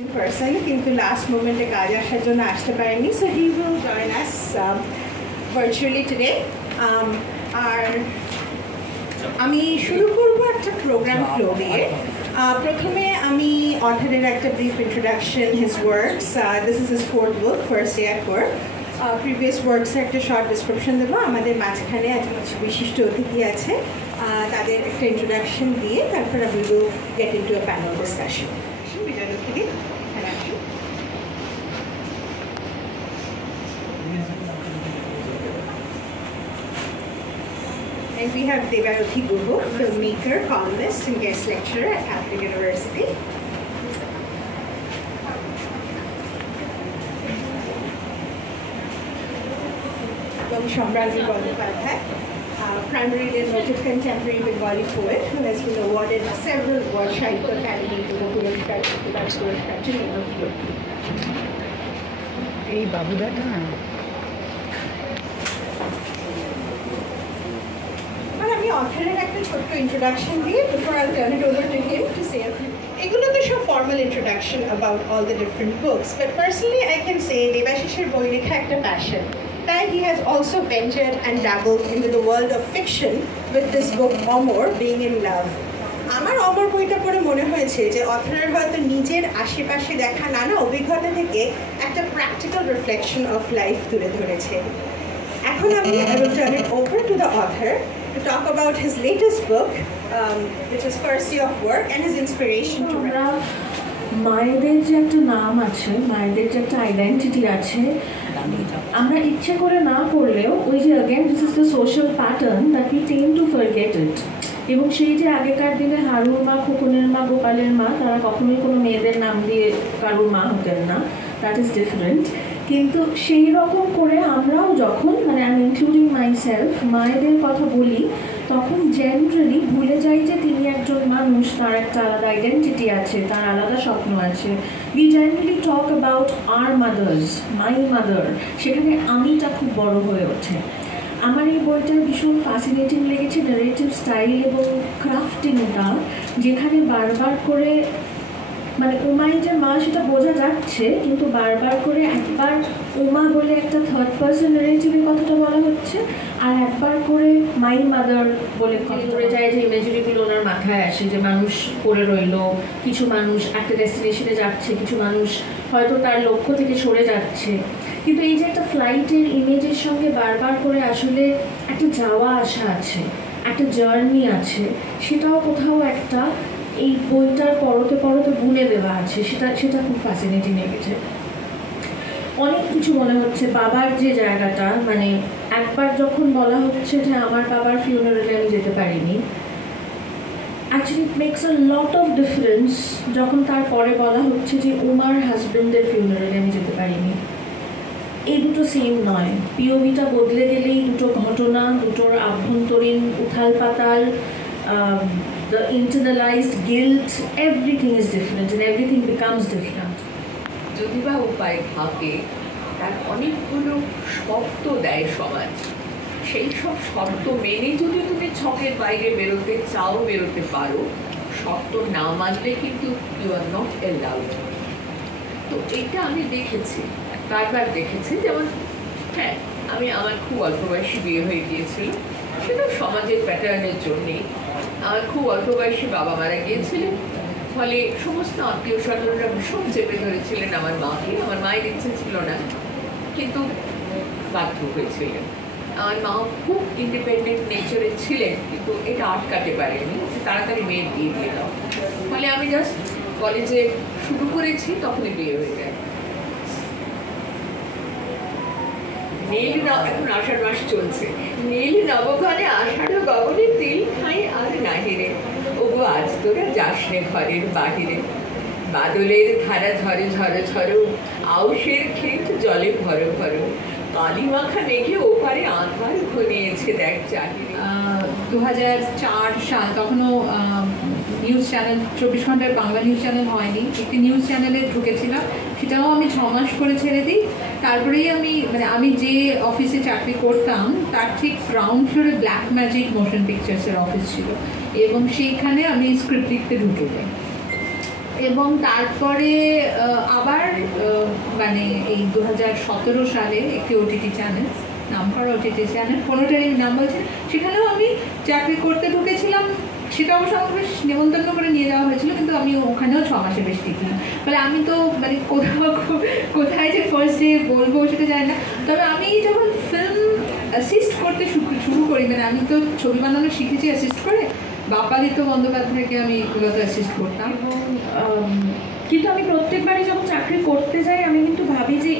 in person, কিন্তু last moment এ কাজে আসার জন্য আসতে পারেনি, so he will join us virtually today. আর আমি শুরু করব একটা প্রোগ্রাম ফ্লো দিয়ে। প্রথমে আমি অথরের একটা brief introduction, his works, this is his fourth book, first day at work, previous ওয়ার্কসের একটা শর্ট ডিসক্রিপশন দেবো। আমাদের মাঝখানে কিছু বিশিষ্ট অতিথি আছে, তাদের একটা ইন্ট্রোডাকশন দিয়ে তারপরে we will get into a panel discussion. Vijayalakshmi, thank you. And we have Devaruthi Guho, filmmaker, columnist, and guest lecturer at Catholic University. Young Shambrani Bandyopadhyay, primarily a noted contemporary Bengali poet who has been awarded several World Sahitya Academy Puraskar to name a few. Hey, Babudata. আমি অথরের একটা ছোট্ট introduction দিয়ে before I'll turn it over to him to say a few. এগুলো তো সব formal introduction about all the different books, but personally I can say দেবাশিসের বই লেখা একটা passion. That he has also ventured and dabbled into the world of fiction with this book Amor, Being in Love. আমার অমর বইটা পড়ে মনে হয়েছে যে অথরের হয়তো নিজের আশেপাশে দেখা নানা অভিজ্ঞতা থেকে একটা প্র্যাকটিক্যাল রিফ্লেকশন অফ লাইফ তুলে ধরেছে। এখন আমি I will turn it over to the author to talk about his latest book, which is First Day of Work, and his inspiration to write. মায়েদের যে একটা নাম আছে, মায়েদের যে একটা আইডেন্টিটি আছে, আমরা ইচ্ছে করে না করলেও ওই যে again this is the social pattern that we tend to forget it. এবং সেই যে আগেকার দিনে হারুর মা, খোকনের মা, গোপালের মা, তারা কখনোই কোনো মেয়েদের নাম দিয়ে কারুর মা হতেন না, দ্যাট ইজ ডিফারেন্ট। কিন্তু সেই রকম করে আমরাও যখন আই এম ইনক্লুডিং মাইসেলফ মায়েদের কথা বলি, তখন জেনারেলি ভুলে যাই যে তিনি একজন মানুষ, তার একটা আলাদা আইডেন্টিটি আছে, তার আলাদা স্বপ্ন আছে। We generally talk about our mothers, my mother, সেখানে আমিটা খুব বড় হয়ে ওঠে। আমার এই বইটা ভীষণ ফ্যাসিনেটিং লেগেছে নারেটিভ স্টাইল এবং ক্রাফটিংটা, যেখানে বারবার করে উমাই যে মা সেটা বোঝা যাচ্ছে, কিন্তু বারবার করে একবার উমা বলে একটা থার্ড পার্সন নারেটিভের কথাটা বলা হচ্ছে, আর একবার করে মাই মাদার বলে কথা ধরে যায় যে ইমেজিনিগুলো ওনার মাথায় আসে, যে মানুষ পড়ে রইল, কিছু মানুষ একটা ডেস্টিনেশনে যাচ্ছে, কিছু মানুষ হয়তো তার লক্ষ্য থেকে সরে যাচ্ছে। কিন্তু এই যে একটা ফ্লাইটের ইমেজের সঙ্গে বারবার করে আসলে একটা যাওয়া আসা আছে, একটা জার্নি আছে, সেটাও কোথাও একটা এই বইটার পরতে পরতে বুনে দেওয়া আছে, সেটা খুব ফ্যাসিনেটিং লেগেছে। অনেক কিছু মনে হচ্ছে বাবার যে জায়গাটা, একবার যখন বলা হচ্ছে যে আমার বাবার ফিউনারেলে আমি যেতে পারিনি, actually it makes a lot of difference যখন তারপরে বলা হচ্ছে যে উমার হাজব্যান্ডের ফিউনারেলে আমি যেতে পারিনি। এই দুটো সেম নয়, পিওভিটা বদলে গেলেই দুটো ঘটনা, দুটোর আভ্যন্তরীণ উথাল পাতাল, the internalized guilt, everything is different and everything becomes different. যদি বা উপায় থাকে, তার অনেকগুলো শর্ত দেয় সমাজ। সেই সব শর্ত মেনে যদি তুমি ছকের বাইরে বেরোতে চাও, বেরোতে পারো, শর্ত না মানলে কিন্তু ইউ আর নট অ্যালাউড। তো এইটা আমি দেখেছি, বারবার দেখেছি। যেমন আমার খুব অল্প বয়সী বিয়ে হয়ে গিয়েছিল, সেটা সমাজের প্যাটার্নের জন্যেই। আমার খুব অল্প বয়সী বাবা মারা গিয়েছিলেন, ফলে সমস্ত আত্মীয় স্বজনরা ভীষণ চেপে ধরেছিলেন আমার মাকে। আমার মায়ের ইচ্ছে ছিল না, কিন্তু বাধ্য হয়েছিলেন। আমার মা খুব ইন্ডিপেন্ডেন্ট নেচারের ছিলেন, কিন্তু এটা আটকাতে পারেনি, তাড়াতাড়ি মেয়ের বিয়ে দিয়ে দাও। ফলে আমি জাস্ট কলেজে শুরু করেছি, তখনই বিয়ে হয়ে যায়। নীল এখন আষাঢ় মাস চলছে, নীল নবঘনে আষাঢ় গগনে তিল খাই আর নাহিরে, ওগো আজ তোরা যাস নে ঘরের বাহিরে, বাদলের ধারা ঝরে ঝরে ঝরো, আউশের ক্ষেত জলে ভরো ভরো, কালি মাখা মেঘে ওপারে আঁধার ঘনিয়েছে দেখ চাহিরে। 2004 সাল, তখনও নিউজ চ্যানেল 24 ঘন্টার বাংলা নিউজ চ্যানেল হয়নি, একটি নিউজ চ্যানেলে ঢুকেছিলাম, সেটাও আমি 6 মাস করে ছেড়ে দিই। তারপরেই আমি যে অফিসে চাকরি করতাম তার ঠিক গ্রাউন্ড ফ্লোরে ব্ল্যাক ম্যাজিক মোশন পিকচার্সের অফিস ছিল, এবং সেইখানে আমি স্ক্রিপ্ট লিখতে ঢুকে যাই। এবং তারপরে আবার মানে এই 2017 সালে একটি ওটিটি চ্যানেল, নাম করা ওটিটি চ্যানেল, 15টার নাম বলছে, সেখানেও আমি চাকরি করতে ঢুকেছিলাম। সেটা অবশ্য আমাকে বেশ নেমন্তন্ন করে নিয়ে যাওয়া হয়েছিল, কিন্তু আমি ওখানেও 6 মাসের বেশি টিকিনি। ফলে আমি তো মানে কোথায় যে ফার্স্ট ডে বলবো সেটা জানি না। তবে আমি যখন ফিল্ম অ্যাসিস্ট করতে শুরু করি, মানে আমি তো ছবি বানানো শিখেছি অ্যাসিস্ট করে, বাপ্পাদিত্য বন্দ্যোপাধ্যায়কে আমি এগুলোতে অ্যাসিস্ট করতাম। এবং কিন্তু আমি প্রত্যেকবারই যখন চাকরি করতে যাই আমি কিন্তু ভাবি যে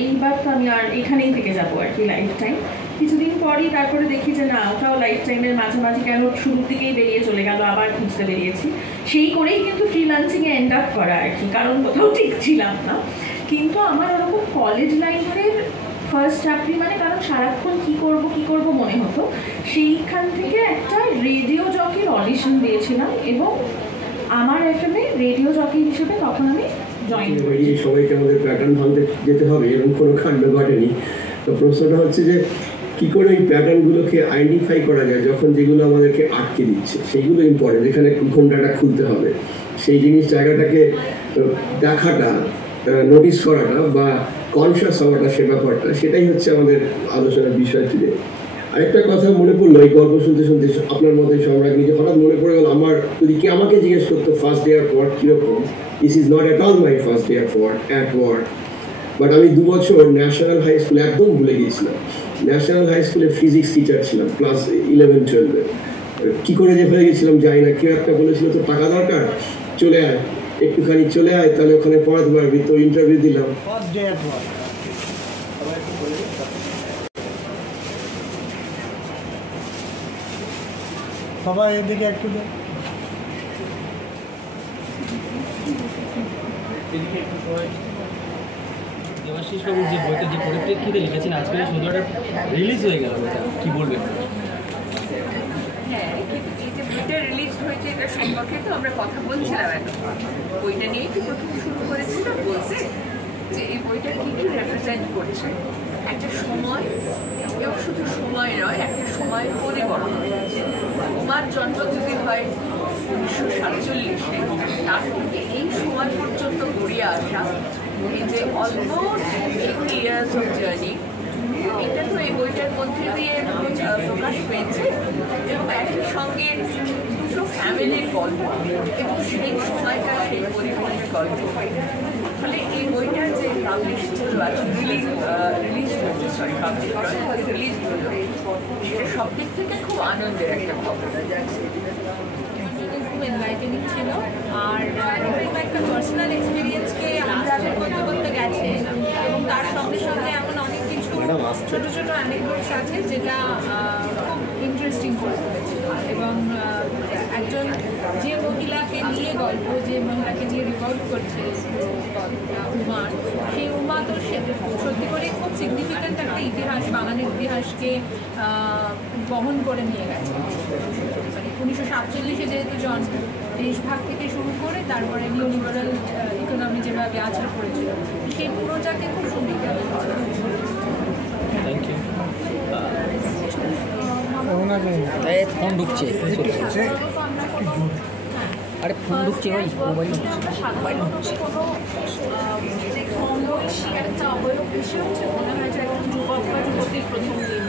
এইবার তো আমি আর এখানেই থেকে যাবো আর কি লাইফ টাইম। কিছুদিন পরই তারপরে দেখি যে না, ওটাও লাইফ টাইমের মাঝামাঝি কেন শুরুর দিকেই বেরিয়ে চলে গেল, আবার খুঁজতে বেরিয়েছি। সেই করেই কিন্তু ফ্রিল্যান্সিংয়ে এন্ড আপ করা আর কি, কারণ কোথাও ঠিক ছিলাম না। কিন্তু আমার ওরকম কলেজ লাইফের ফার্স্ট চাকরি মানে, কারণ সারাক্ষণ কী করবো মনে হতো, সেইখান থেকে একটা রেডিও জকির অডিশন দিয়েছিলাম এবং আমার এফএমে রেডিও জকি হিসেবে তখন আমি জয়েন করি। সবাইকে আমাদের প্যাটার্ন ভাঙতে যেতে হবে, এরকম কোনো কাণ্ড ঘটেনি। তো প্রশ্নটা হচ্ছে যে কী করে এই প্যাটার্নগুলোকে আইডেন্টিফাই করা যায় যখন যেগুলো আমাদেরকে আটকে দিচ্ছে, সেইগুলো ইম্পর্টেন্ট, যেখানে ঘোমটাটা খুলতে হবে, সেই জায়গাটাকে দেখাটা, নোটিস করাটা বা কনসিয়াস হওয়াটা, সে ব্যাপারটা, সেটাই হচ্ছে আমাদের আলোচনার বিষয় ছিল। আরেকটা কথা মনে পড়লো এই গল্প শুনতে আপনার মতো সম্রাট নিজে হঠাৎ মনে পড়ে গেল, আমার যদি কি আমাকে জিজ্ঞেস করতো ফার্স্ট ডে অ্যাট ওয়ার্ক কীরকম, this is not at all my first day at work. But আমি 2 বছর ন্যাশনাল হাই স্কুলে একদম ভুলে গিয়েছিলাম। ন্যাশনাল হাই স্কুলে ফিজিক্স টিচার ছিলাম ক্লাস 11-12-এ। কী করে যে হয়ে গেছিলাম জানি না, কেউ একটা বলেছিল তো টাকা দরকার, চলে আয় একটুখানি, চলে আয় তাহলে ওখানে পড়াতে পারবি। তো ইন্টারভিউ দিলাম, ফার্স্ট ডে অ্যাট ওয়ার্ক। সবাই এদিকে একটু দেবাশিস বাবু যে বইটা যে পরিপ্রেক্ষিতে লিখেছেন আজকে শুধুটা রিলিজ হয়ে গেল, কি বলবেন? হ্যাঁ, কিন্তু এই যে বইটা রিলিজ হয়েছে এটা সম্পর্কে তো আমরা কথা বলছিলাম, এখন বইটা নিয়েই তো প্রথম শুরু করেছিলাম বলতে যে এই বইটা কী কী রেপ্রেজেন্ট করছে একটা সময়, এবং শুধু সময় নয়, একটা সময়ের পরিবর্তন। উমার জন্ম যদি হয় 1947, তার থেকে এই সময় পর্যন্ত ঘুরিয়ে আসা, এই যে অলমোস্ট 80 years of journey, এটা তো এই বইটার মধ্যে দিয়ে প্রকাশ পেয়েছে। এবং একই সঙ্গে দুটো ফ্যামিলির গল্প এবং সেই সময়টা, সেই পরিবারের গল্প। ফলে এই বইটার যে পাবলিশ হলো, রিলিজ হলো, সেটা সব দিক থেকে খুব আনন্দের একটা খবর। খুব এনলাইটেনিং ছিল। আর একটা পার্সোনাল এক্সপিরিয়েন্সকে আন্দাজের করতে গেছে এবং তার সঙ্গে সঙ্গে এমন অনেক কিছু ছোট ছোট অ্যানেকডোটস আছে যেটা খুব ইন্টারেস্টিং করে তুলেছে। এবং একজন যে মহিলাকে নিয়ে গল্প, যে মহিলাকে নিয়ে রিভলভ করছে উমার, সেই উমা তো সত্যি করে খুব সিগনিফিক্যান্ট একটা ইতিহাস, বাঙালির ইতিহাসকে বহন করে নিয়ে গেছে। মানে 1947-এ যেহেতু জন্ম, দেশভাগ থেকে শুরু করে তারপরে নিউলিবারাল ইকোনমি যেভাবে আছড়ে পড়েছিল, সেই পুরোটাকে খুব সুন্দরভাবে করা হয়েছে। ফোন ঢুকছে, আরে ফোন ঢুকছে ভাই, মোবাইল ঢুকছে। একটা অবয়ব হিসেবে মনে হয় যে একটা যুবক বা যুবতীর প্রথম দিন,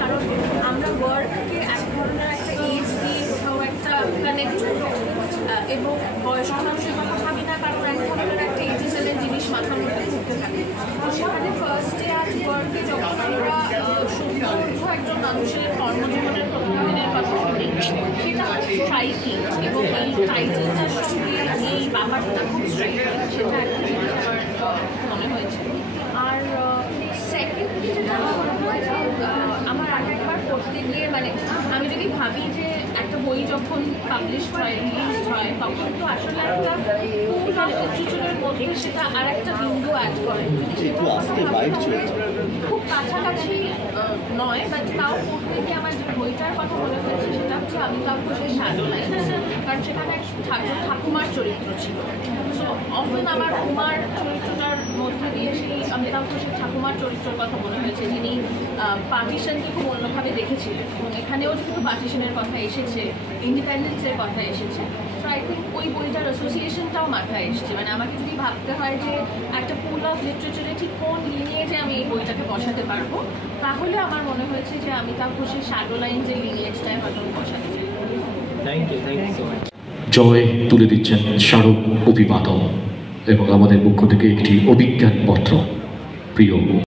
কারণ আমরা ওয়ার্ককে এক ধরনের একটা এজ দিয়ে কোথাও একটা কানেক্ট এবং বয়স্ক মানুষের কথা ভাবি না, কারণ এক ধরনের একটা এজিসেলের জিনিস মাথার মধ্যে ঘুরতে থাকে। তো সেখানে ফার্স্ট ডে আজ ওয়ার্কে যখন আমরা সুন্দর একজন মানুষের কর্মজীবনের প্রথম দিনের কথা শুনি, সেটা স্ট্রাইকিং এবং এই টাইটেলটার সঙ্গে এই ব্যাপারটা খুব স্ট্রাইকিং, সেটা একটা জিনিস আমার মনে হয়েছে। আর সেকেন্ড যেটা আমার আগেরবার পড়তে গিয়ে, মানে আমি যদি ভাবি যে একটা বই যখন পাবলিশ হয়, রিলিজ হয়, তখন তো আসলে একটা লিটারেচারের মধ্যে সেটা আর একটা বিন্দু অ্যাড করে, খুব কাছাকাছি নয়, বাট তাও পড়তে গিয়ে আমার যে বইটার কথা মনে হয়েছে সেটা হচ্ছে অমিতাভ ঘোষের সাধনায়, কারণ সেখানে ঠাকুমার চরিত্র ছিল। সো অফেন আমার উমার চরিত্রটার মধ্যে দিয়ে সেই অমিতাভ ঘোষের ঠাকুমার চরিত্রের কথা মনে হয়েছে, যিনি পার্টিশনকে খুব অন্যভাবে দেখেছিলেন। এবং এখানেও যেহেতু পার্টিশনের কথা এসেছে, ইন্ডিপেন্ডেন্সের কথা এসেছে, তো আই থিঙ্ক ওই বইটার অ্যাসোসিয়েশনটাও মাথায় এসছে, মানে আমাকে যদি ভাবতে হয় যে একটা পুল অফ লিটারেচারে ঠিক কোন লিনিয়েজে আমি এই বইটাকে বসাতে পারবো, তাহলে আমার মনে হয়েছে যে অমিতাভ ঘোষের শ্যাডো লাইন যে লিনিয়েজটায় হয়তো বসাতে চাই। Thank you so much. Joy তুলে দিচ্ছেন স্মারক অভিবাদন এবং আমাদের পক্ষ থেকে একটি অভিজ্ঞান পত্র। প্রিয়